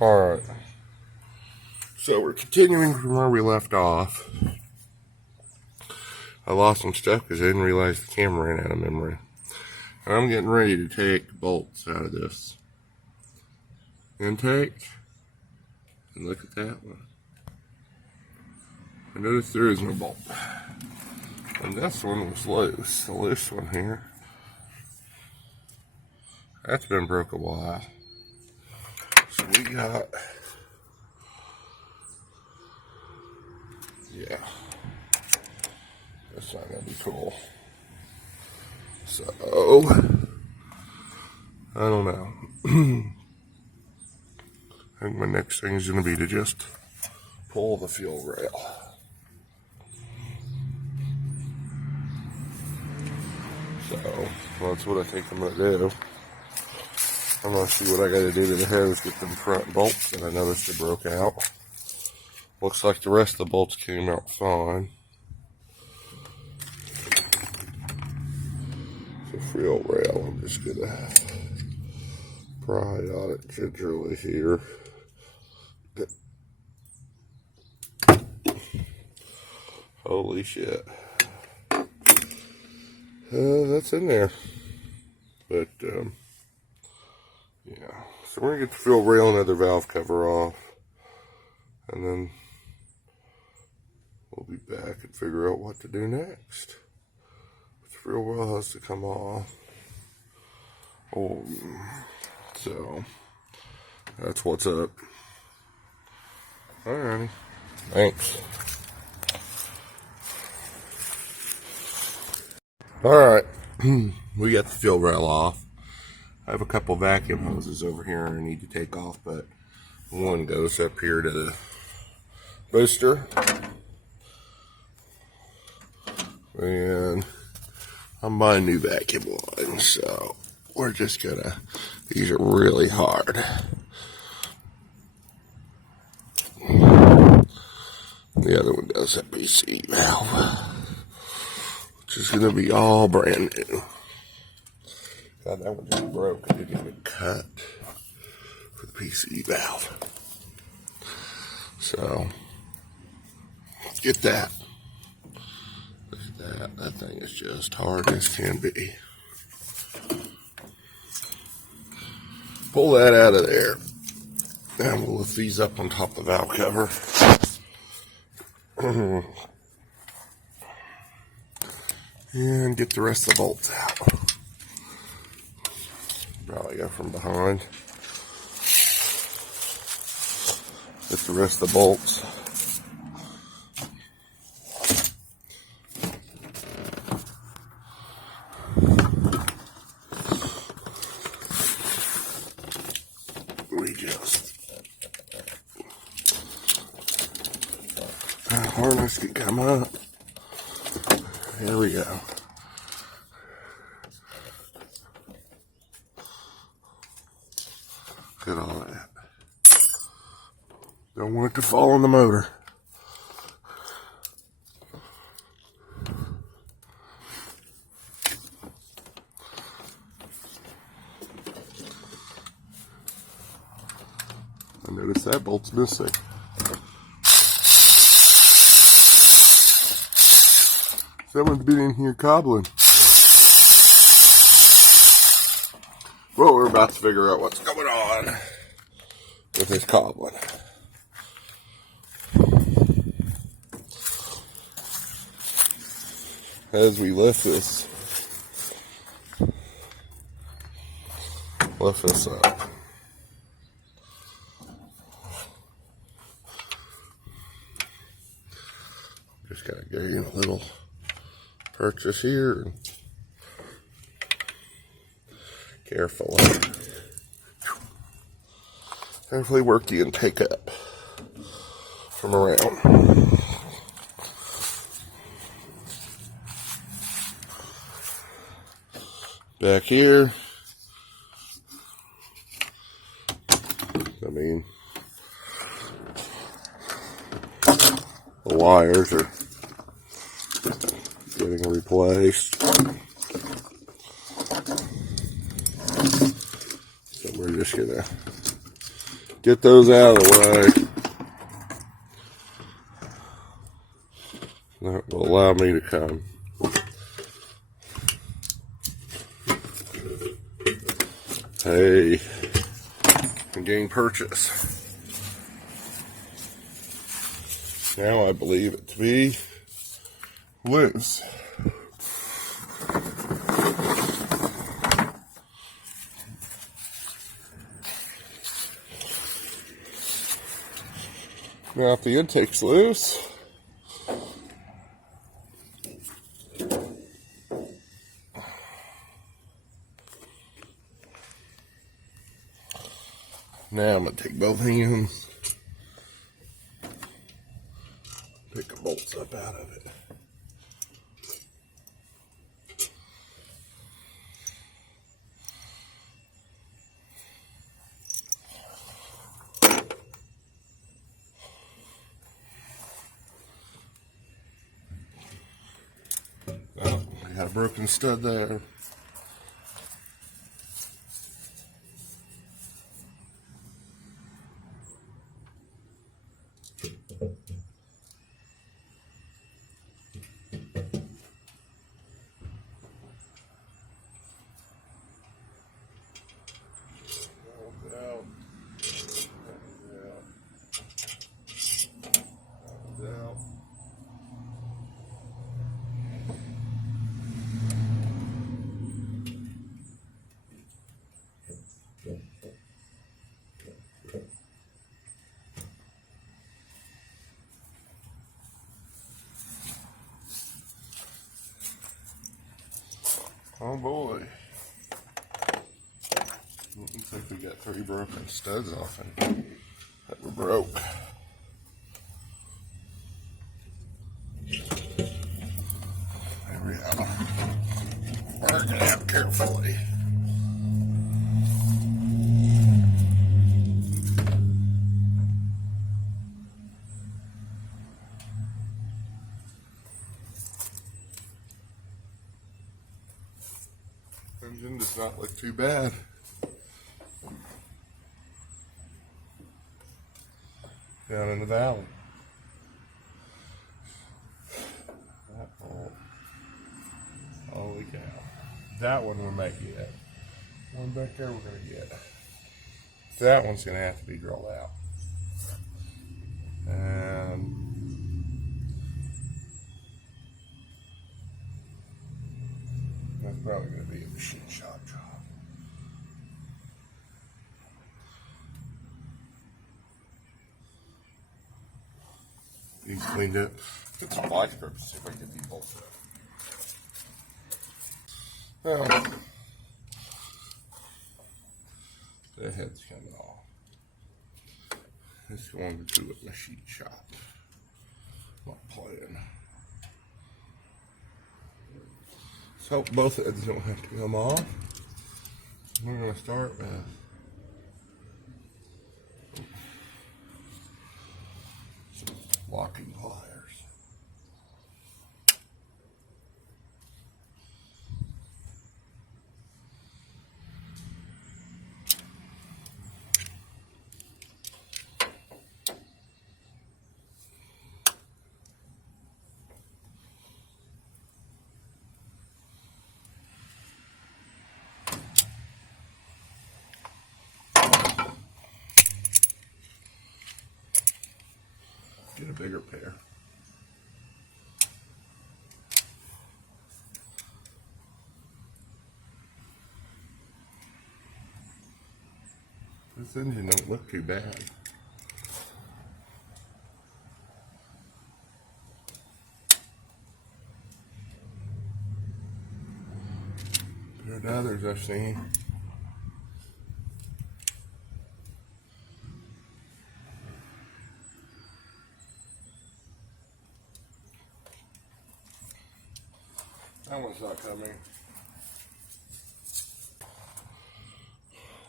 Alright, so we're continuing from where we left off. I lost some stuff because I didn't realize the camera ran out of memory. And I'm getting ready to take the bolts out of this intake. And look at that one. I noticed there is no bolt. And this one was loose, the loose one here. That's been broke a while. So we got, yeah, that's not gonna be cool. So, I don't know. I think my next thing is gonna be to just pull the fuel rail. So, that's what I think I'm gonna do. I'm gonna see what I gotta do to the hose, get them front bolts that I noticed they broke out. Looks like the rest of the bolts came out fine. The fuel rail, I'm just gonna pry on it gingerly here. Holy shit. That's in there. But, yeah, so we're gonna get the fuel rail and other valve cover off, and then we'll be back and figure out what to do next. The fuel rail has to come off. Oh, so that's what's up. Alrighty, thanks. Alright, we got the fuel rail off. I have a couple vacuum hoses over here I need to take off, but one goes up here to the booster. And I'm buying new vacuum ones, so we're just gonna, these are really hard. The other one does a PC valve, which is gonna be all brand new. God, that one just broke. I didn't even cut for the PC valve. So, let's get that. Look at that. That thing is just hard as can be. Pull that out of there. And we'll lift these up on top of the valve cover. And get the rest of the bolts out. Probably go from behind. Get the rest of the bolts. We just, that harness can come up. There we go. Look at all that. Don't want it to fall on the motor. I noticed that bolt's missing. Someone's been in here cobbling. Well, we're about to figure out what's going on with this cobbling. As we lift this up. Just gotta gain a little purchase here. Carefully. Carefully work the intake up from around. Back here. I mean, the wires are getting replaced. So we're just gonna Get those out of the way. That will allow me to come. Hey, again purchase. Now I believe it to be loose. Now if the intake's loose, now I'm going to take both hands, pick the bolts up out of it. Oh, I got a broken stud there. Oh boy. Looks like we got 3 broken studs off and that were broke. There we go. Work it out carefully. Engine does not look too bad. Down in the valley. That bolt. Holy cow. That one we're making it. One back there we're going to get. That one's going to have to be drilled out. And that's probably going to be a machine shop job. These cleaned up. For supplies purposes, if I get these bolts out. Well, the head's coming off. It's going to a machine shop. Not playing. So both heads don't have to come off. We're going to start with some locking pliers. Get a bigger pair. This engine don't look too bad. Compared to others I've seen. That one's not coming.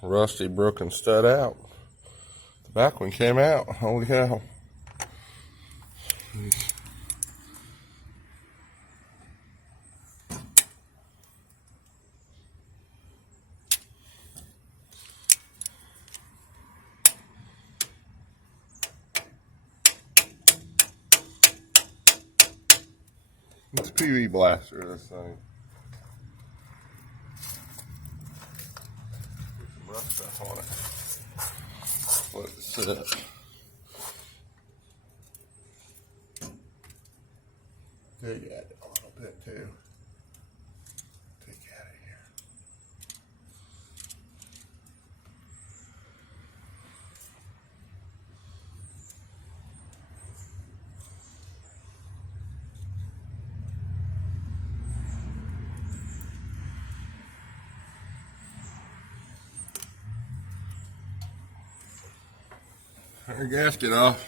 Rusty broken stud out. The back one came out. Holy cow. It's a PV blaster, this thing. Put some rough stuff on it. Let it sit. Dig at it a little bit too. Take it out of here. Our gasket off.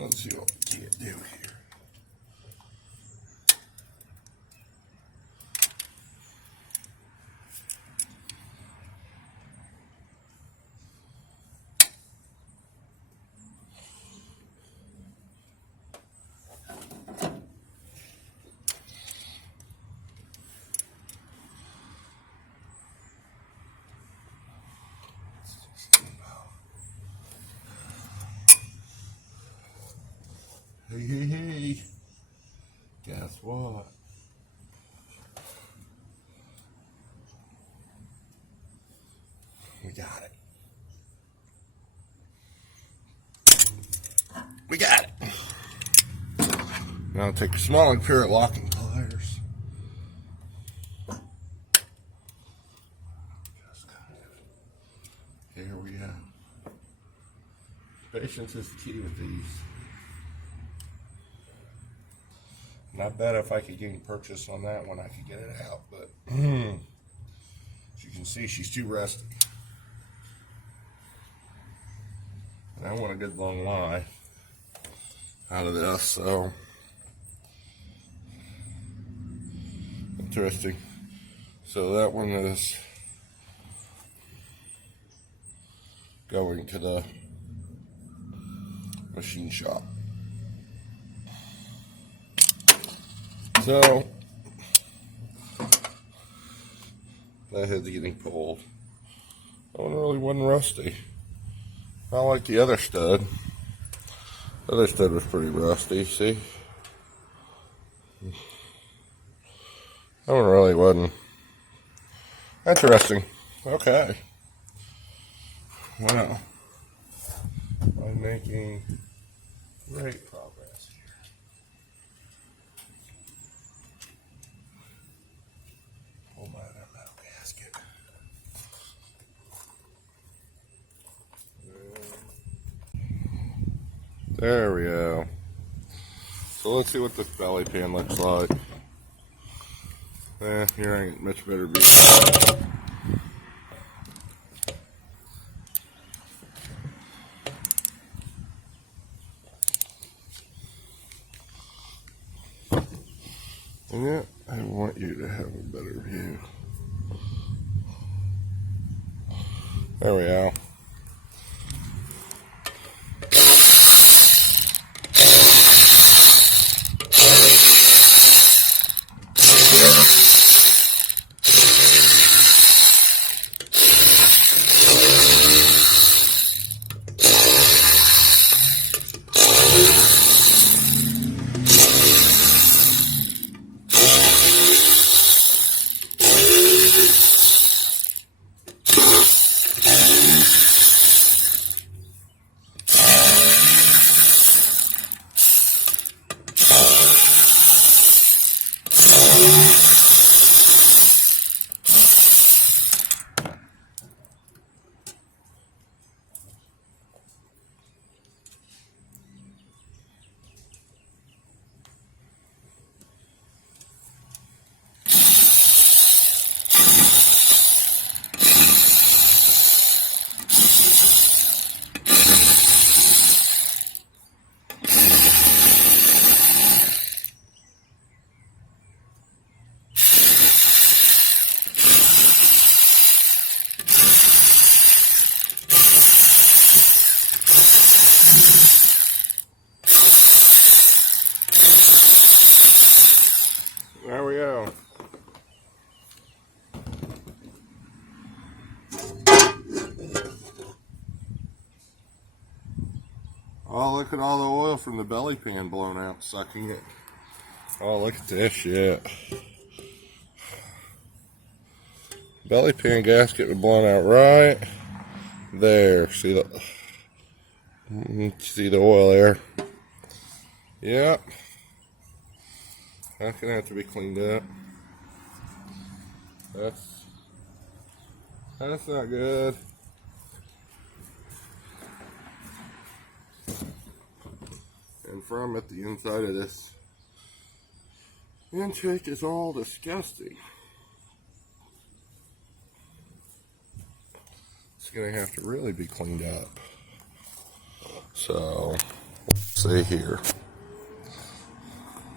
Let's see what we can do here. Hey. Guess what? We got it. We got it. Now I'll take a small and pure locking pliers. Here we go. Patience is the key with these. And I bet if I could get any purchase on that one, I could get it out. But as you can see, she's too rusty. And I want a good long life out of this, so interesting. So that one is going to the machine shop. So that head's getting pulled. That one really wasn't rusty. Not like the other stud. The other stud was pretty rusty, see? That one really wasn't. Interesting. Okay. Well, I'm making great progress here. Pull my other metal gasket. There we go. So let's see what this belly pan looks like. Here ain't much better view. And yeah, I want you to have a better view. There we go. look at all the oil from the belly pan blown out, sucking it. Oh, look at this shit. Belly pan gasket was blown out right there. See the oil there? Yep. That's gonna have to be cleaned up. That's not good. And from it, the inside of this intake is all disgusting. It's gonna have to really be cleaned up. So, let's see here.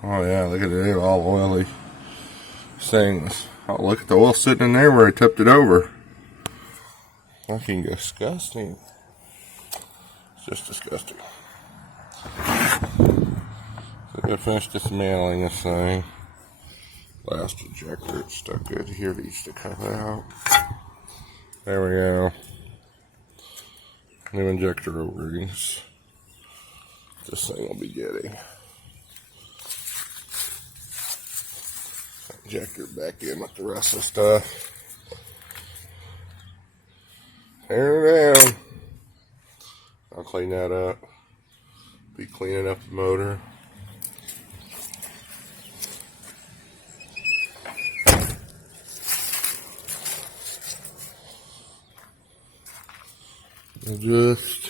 Oh yeah, look at it, all oily things. Oh, look at the oil sitting in there where I tipped it over. Fucking disgusting. It's just disgusting. So I'm gonna finish dismantling this thing. Last ejector, it's stuck good here, needs to come out. There we go. New injector O-rings. This thing will be getting. Injector back in with the rest of the stuff. Tear it down. I'll clean that up. Be cleaning up the motor. Just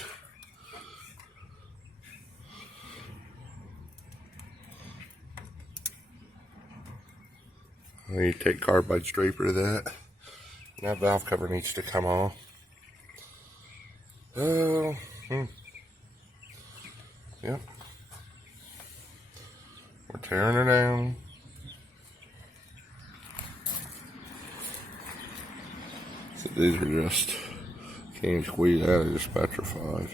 I need to take carbide scraper to that. And that valve cover needs to come off. Oh, yep. We're tearing her down. So these are just can't squeeze out, it's just petrified.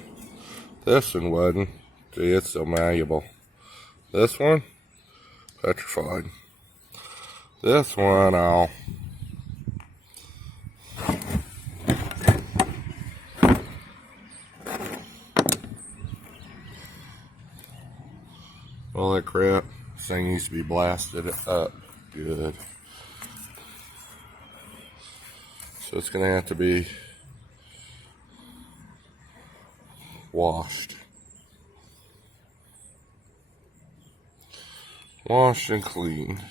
This one wasn't. See, it's so malleable. This one, petrified. This one, I'll. All that crap. This thing needs to be blasted up good. So it's gonna have to be washed. Washed and cleaned.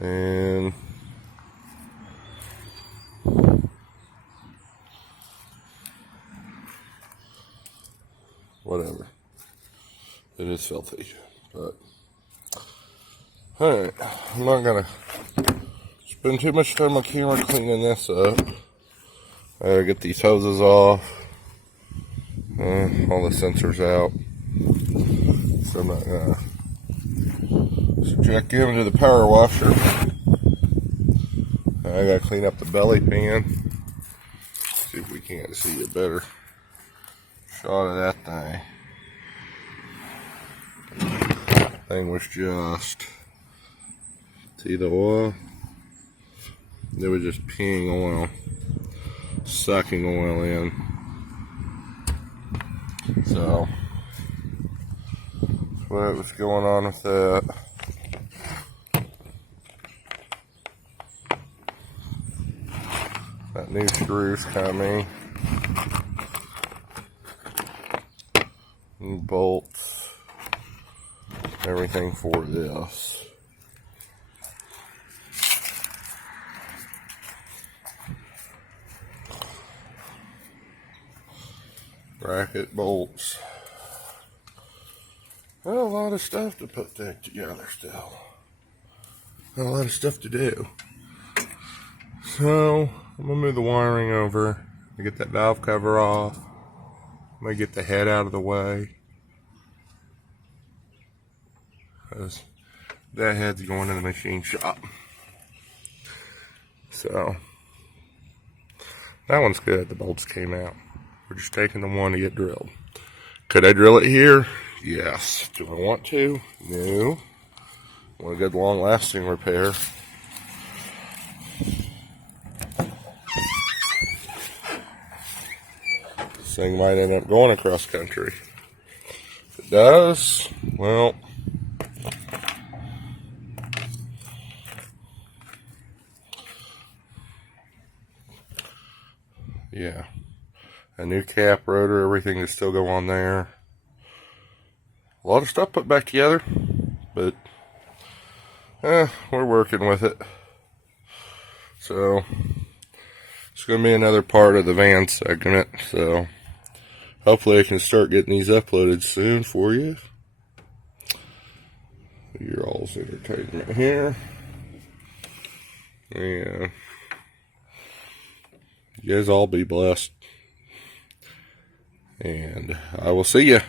And whatever. It is filthy, but alright, I'm not gonna spend too much time on camera cleaning this up. I gotta get these hoses off, all the sensors out. So I'm not gonna subject them to the power washer. I gotta clean up the belly pan. See if we can't see a better shot of that thing. Thing was just, see the oil? It was just peeing oil, sucking oil in. So, what was going on with that? That new screw's coming. New bolts. Everything for this. Bracket bolts. Well, a lot of stuff to put that together still. A lot of stuff to do. So, I'm going to move the wiring over. I get that valve cover off. I'm going to get the head out of the way. Because that head's going in the machine shop. So, that one's good. The bolts came out. We're just taking the one to get drilled. Could I drill it here? Yes. Do I want to? No. I want a good long lasting repair. thing might end up going across country. If it does, well, yeah. A new cap rotor, everything is still go on there. A lot of stuff put back together, but we're working with it. So it's going to be another part of the van segment. So hopefully I can start getting these uploaded soon for you. Your all's entertainment here. Yeah. You guys all be blessed. And I will see you.